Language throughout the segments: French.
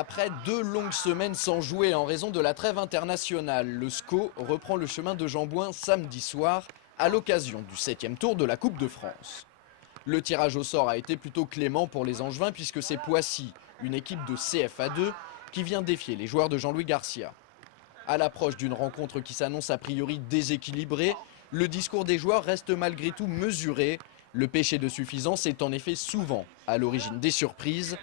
Après 2 longues semaines sans jouer en raison de la trêve internationale, le SCO reprend le chemin de Jambouin samedi soir à l'occasion du 7e tour de la Coupe de France. Le tirage au sort a été plutôt clément pour les Angevins puisque c'est Poissy, une équipe de CFA2, qui vient défier les joueurs de Jean-Louis Garcia. À l'approche d'une rencontre qui s'annonce a priori déséquilibrée, le discours des joueurs reste malgré tout mesuré. Le péché de suffisance est en effet souvent à l'origine des surprises.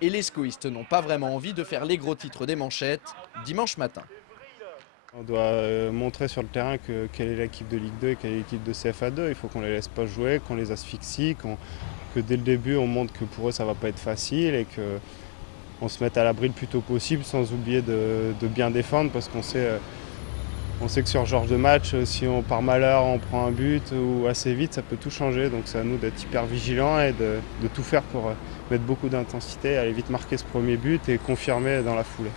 Et les scoïstes n'ont pas vraiment envie de faire les gros titres des manchettes dimanche matin. On doit montrer sur le terrain quelle est l'équipe de Ligue 2 et quelle est l'équipe de CFA2. Il faut qu'on ne les laisse pas jouer, qu'on les asphyxie, que dès le début on montre que pour eux ça ne va pas être facile et qu'on se mette à l'abri le plus tôt possible sans oublier de bien défendre parce qu'on sait que sur ce genre de match, si on par malheur on prend un but ou assez vite, ça peut tout changer. Donc c'est à nous d'être hyper vigilants et de tout faire pour mettre beaucoup d'intensité, aller vite marquer ce premier but et confirmer dans la foulée.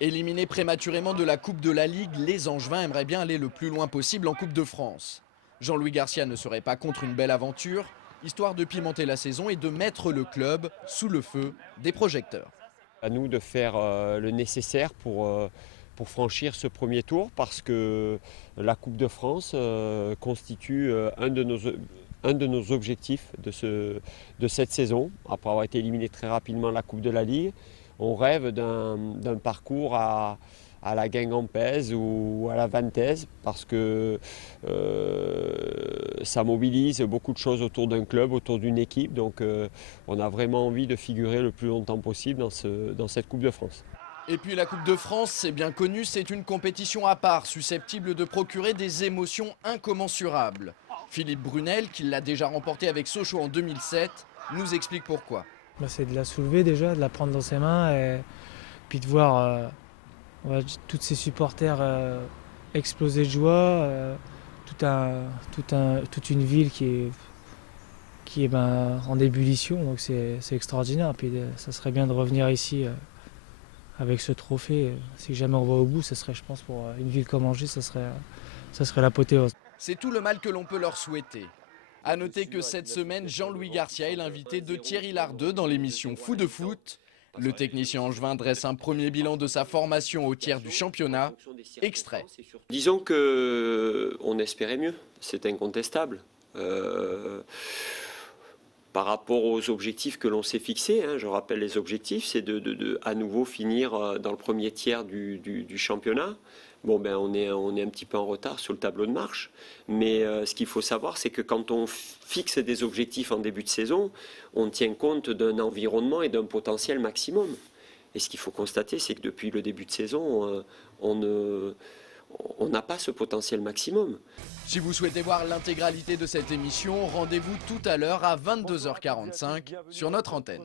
Éliminés prématurément de la Coupe de la Ligue, les Angevins aimeraient bien aller le plus loin possible en Coupe de France. Jean-Louis Garcia ne serait pas contre une belle aventure, histoire de pimenter la saison et de mettre le club sous le feu des projecteurs. À nous de faire le nécessaire pour franchir ce premier tour parce que la Coupe de France constitue un de nos objectifs de cette saison. Après avoir été éliminé très rapidement de la Coupe de la Ligue, on rêve d'un parcours à la Guingampèse ou à la Vantaise parce que ça mobilise beaucoup de choses autour d'un club, autour d'une équipe. Donc on a vraiment envie de figurer le plus longtemps possible dans cette Coupe de France. Et puis la Coupe de France, c'est bien connu, c'est une compétition à part, susceptible de procurer des émotions incommensurables. Philippe Brunel, qui l'a déjà remporté avec Sochaux en 2007, nous explique pourquoi. C'est de la soulever déjà, de la prendre dans ses mains et puis de voir tous ces supporters exploser de joie, toute une ville qui est en ébullition, donc c'est extraordinaire. Puis ça serait bien de revenir ici avec ce trophée. Si jamais on va au bout, ça serait, je pense, pour une ville comme Angers, ça serait l'apothéose. C'est tout le mal que l'on peut leur souhaiter. A noter que cette semaine, Jean-Louis Garcia est l'invité de Thierry Lardeux dans l'émission Fou de foot. Le technicien angevin dresse un premier bilan de sa formation au tiers du championnat. Extrait. Disons qu'on espérait mieux, c'est incontestable. Par rapport aux objectifs que l'on s'est fixés, je rappelle les objectifs, c'est de à nouveau finir dans le premier tiers du championnat. Bon, on est un petit peu en retard sur le tableau de marche, mais ce qu'il faut savoir, c'est que quand on fixe des objectifs en début de saison, on tient compte d'un environnement et d'un potentiel maximum. Et ce qu'il faut constater, c'est que depuis le début de saison, on n'a pas ce potentiel maximum. Si vous souhaitez voir l'intégralité de cette émission, rendez-vous tout à l'heure à 22h45 sur notre antenne.